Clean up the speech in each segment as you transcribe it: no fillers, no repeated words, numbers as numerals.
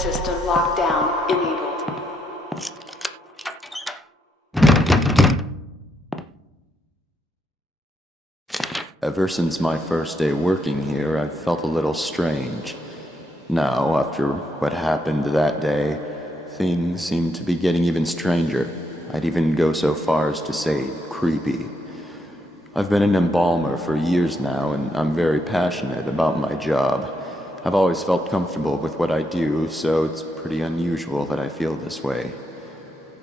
system lockdown enabled. Ever since my first day working here, I've felt a little strange. Now, after what happened that day, things seem to be getting even stranger. I'd even go so far as to say creepy. I've been an embalmer for years now, and I'm very passionate about my job. I've always felt comfortable with what I do, so it's pretty unusual that I feel this way.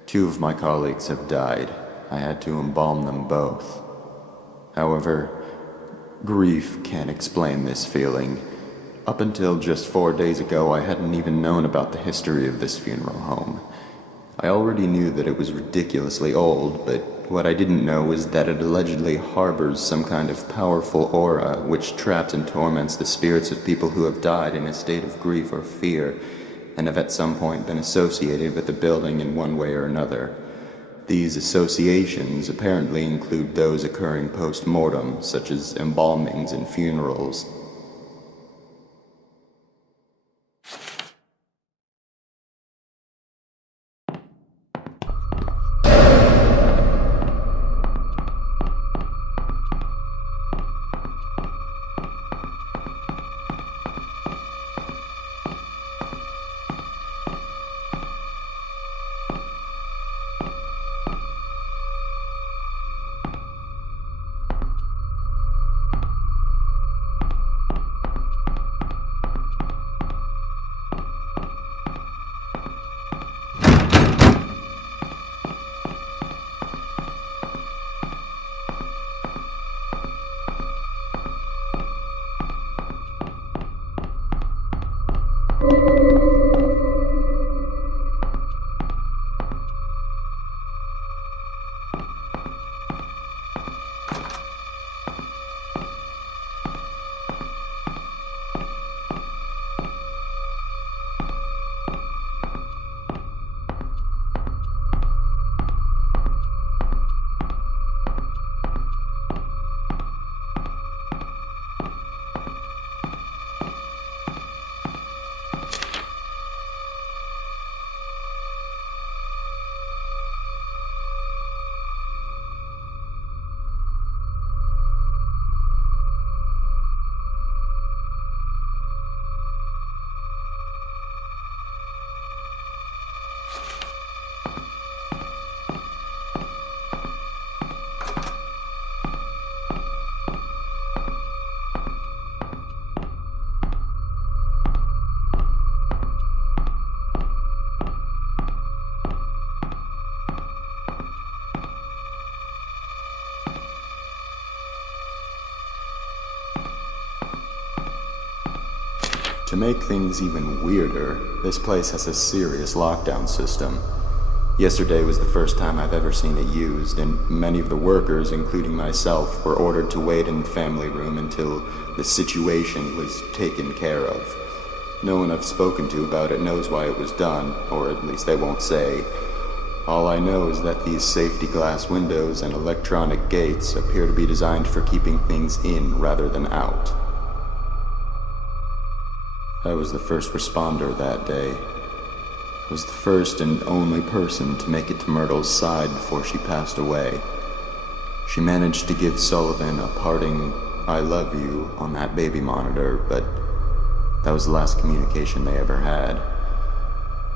2 of my colleagues have died. I had to embalm them both. However, grief can't explain this feeling. Up until just 4 days ago, I hadn't even known about the history of this funeral home. I already knew that it was ridiculously old, but what I didn't know was that it allegedly harbors some kind of powerful aura which traps and torments the spirits of people who have died in a state of grief or fear, and have at some point been associated with the building in one way or another. These associations apparently include those occurring post-mortem, such as embalmings and funerals. To make things even weirder, this place has a serious lockdown system. Yesterday was the first time I've ever seen it used, and many of the workers, including myself, were ordered to wait in the family room until the situation was taken care of. No one I've spoken to about it knows why it was done, or at least they won't say. All I know is that these safety glass windows and electronic gates appear to be designed for keeping things in rather than out. I was the first responder that day. I was the first and only person to make it to Myrtle's side before she passed away. She managed to give Sullivan a parting "I love you" on that baby monitor, but that was the last communication they ever had.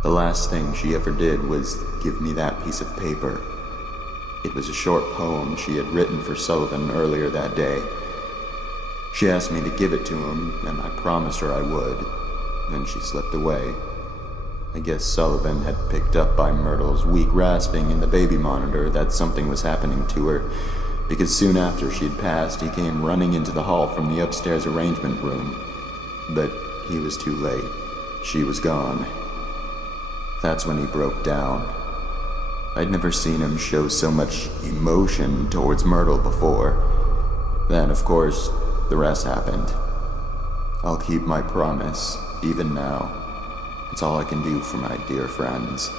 The last thing she ever did was give me that piece of paper. It was a short poem she had written for Sullivan earlier that day. She asked me to give it to him, and I promised her I would. Then she slipped away. I guess Sullivan had picked up by Myrtle's weak rasping in the baby monitor that something was happening to her, because soon after she'd passed, he came running into the hall from the upstairs arrangement room. But he was too late. She was gone. That's when he broke down. I'd never seen him show so much emotion towards Myrtle before. Then, of course, the rest happened. I'll keep my promise, even now. It's all I can do for my dear friends.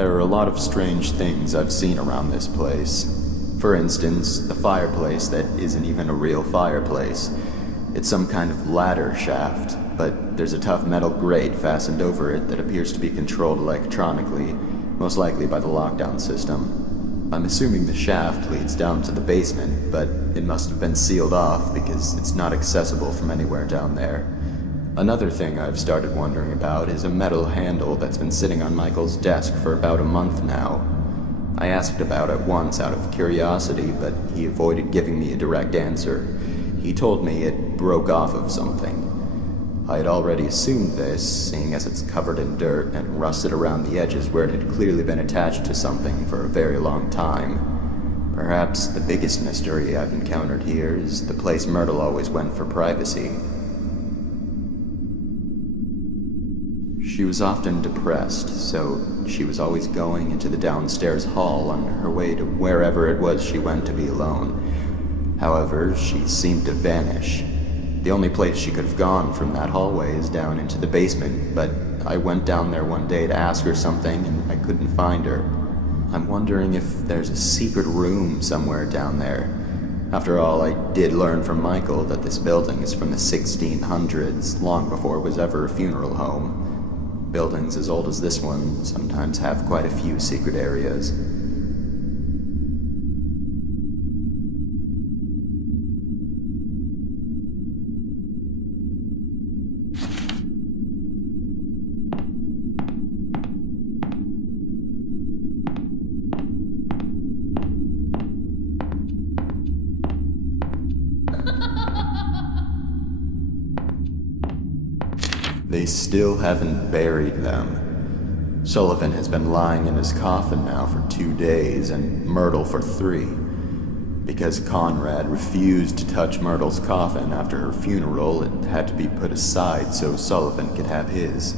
There are a lot of strange things I've seen around this place. For instance, the fireplace that isn't even a real fireplace. It's some kind of ladder shaft, but there's a tough metal grate fastened over it that appears to be controlled electronically, most likely by the lockdown system. I'm assuming the shaft leads down to the basement, but it must have been sealed off because it's not accessible from anywhere down there. Another thing I've started wondering about is a metal handle that's been sitting on Michael's desk for about a month now. I asked about it once out of curiosity, but he avoided giving me a direct answer. He told me it broke off of something. I had already assumed this, seeing as it's covered in dirt and rusted around the edges where it had clearly been attached to something for a very long time. Perhaps the biggest mystery I've encountered here is the place Myrtle always went for privacy. She was often depressed, so she was always going into the downstairs hall on her way to wherever it was she went to be alone. However, she seemed to vanish. The only place she could have gone from that hallway is down into the basement, but I went down there one day to ask her something and I couldn't find her. I'm wondering if there's a secret room somewhere down there. After all, I did learn from Michael that this building is from the 1600s, long before it was ever a funeral home. Buildings as old as this one sometimes have quite a few secret areas. They still haven't buried them. Sullivan has been lying in his coffin now for 2 days, and Myrtle for 3. Because Conrad refused to touch Myrtle's coffin after her funeral, it had to be put aside so Sullivan could have his.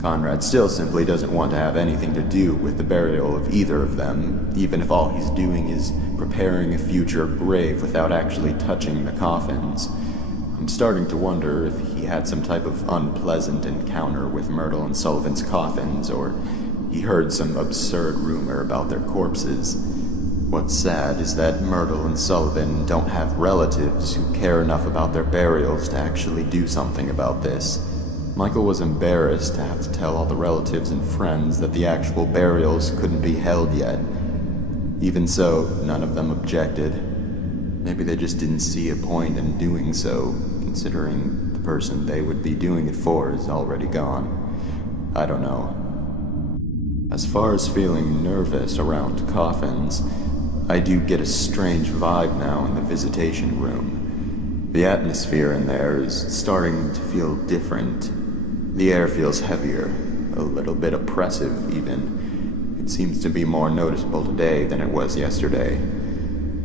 Conrad still simply doesn't want to have anything to do with the burial of either of them, even if all he's doing is preparing a future grave without actually touching the coffins. I'm starting to wonder if he had some type of unpleasant encounter with Myrtle and Sullivan's coffins, or he heard some absurd rumor about their corpses. What's sad is that Myrtle and Sullivan don't have relatives who care enough about their burials to actually do something about this. Michael was embarrassed to have to tell all the relatives and friends that the actual burials couldn't be held yet. Even so, none of them objected. Maybe they just didn't see a point in doing so, considering the person they would be doing it for is already gone. I don't know. As far as feeling nervous around coffins, I do get a strange vibe now in the visitation room. The atmosphere in there is starting to feel different. The air feels heavier, a little bit oppressive even. It seems to be more noticeable today than it was yesterday.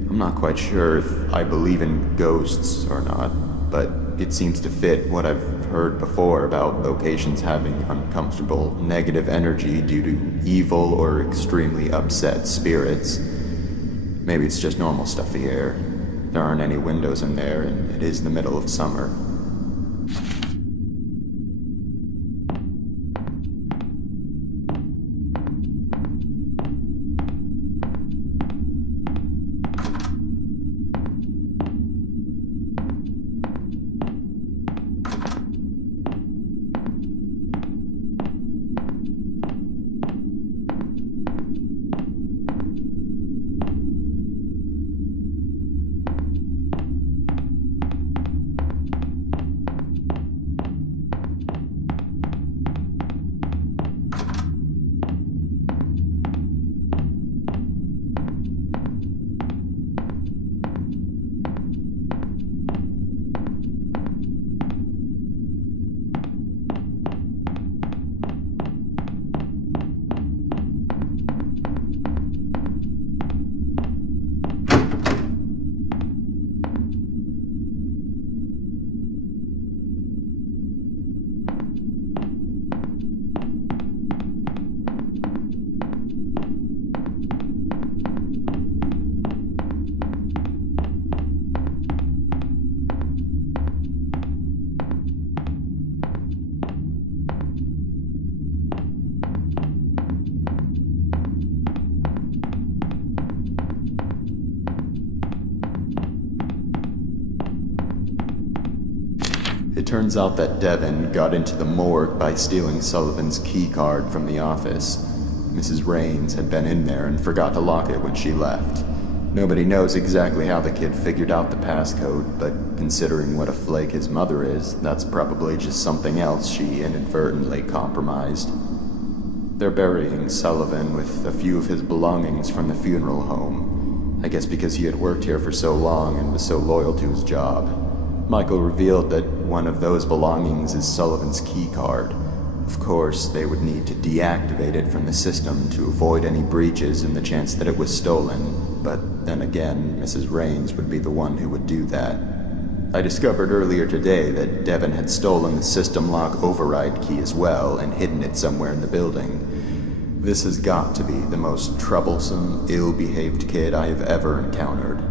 I'm not quite sure if I believe in ghosts or not, but it seems to fit what I've heard before about locations having uncomfortable, negative energy due to evil or extremely upset spirits. Maybe it's just normal stuffy air. There aren't any windows in there, and it is the middle of summer. turns out that Devon got into the morgue by stealing Sullivan's key card from the office. Mrs. Raines had been in there and forgot to lock it when she left. Nobody knows exactly how the kid figured out the passcode, but considering what a flake his mother is, that's probably just something else she inadvertently compromised. They're burying Sullivan with a few of his belongings from the funeral home. I guess because he had worked here for so long and was so loyal to his job. Michael revealed that one of those belongings is Sullivan's key card. Of course, they would need to deactivate it from the system to avoid any breaches and the chance that it was stolen, but then again, Mrs. Raines would be the one who would do that. I discovered earlier today that Devon had stolen the system lock override key as well and hidden it somewhere in the building. This has got to be the most troublesome, ill-behaved kid I have ever encountered.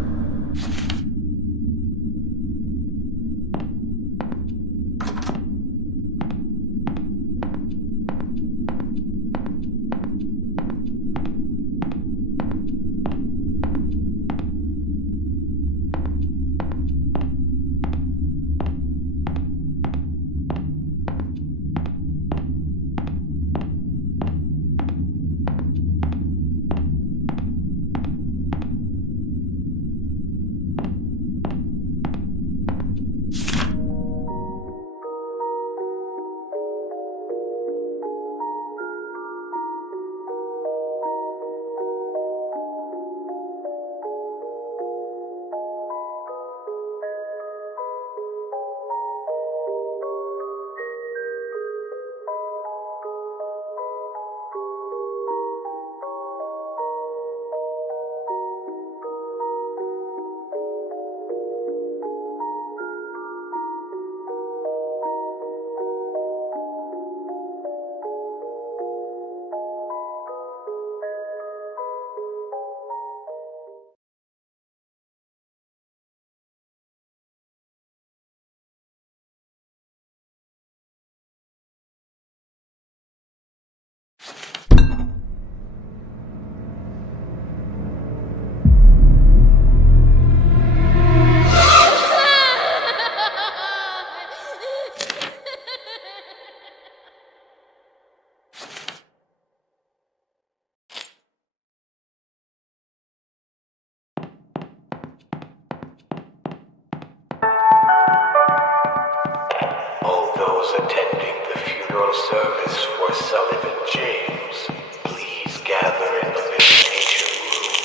Attending the funeral service for Sullivan James, please gather in the meditation room.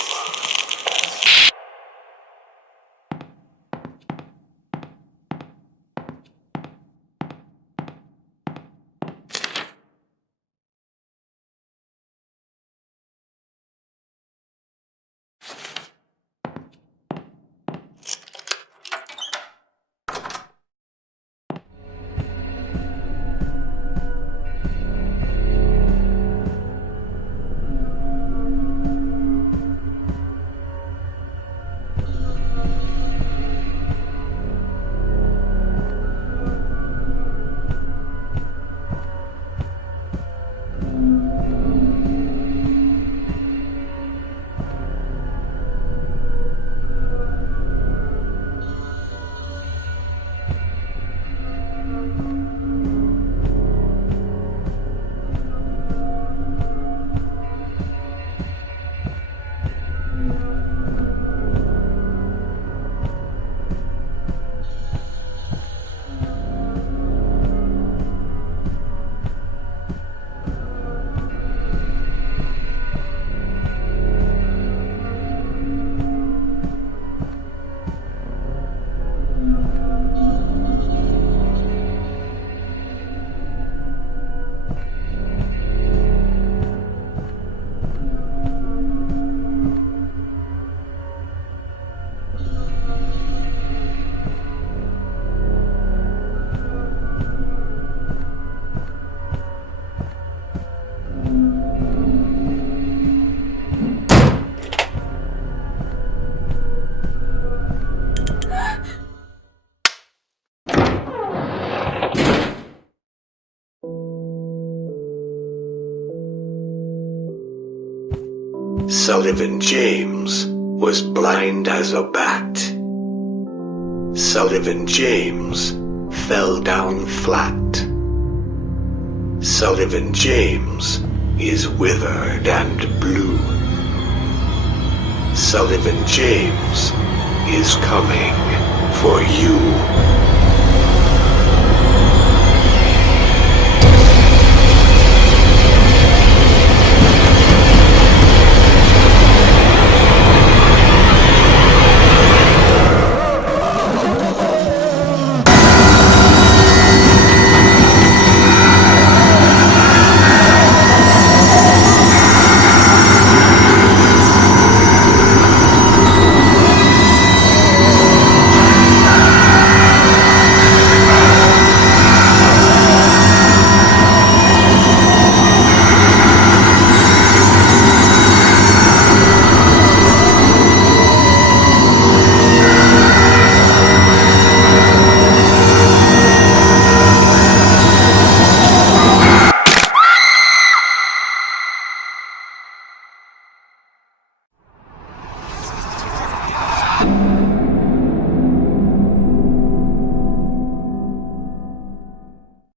Sullivan James was blind as a bat. Sullivan James fell down flat. Sullivan James is withered and blue. Sullivan James is coming for you.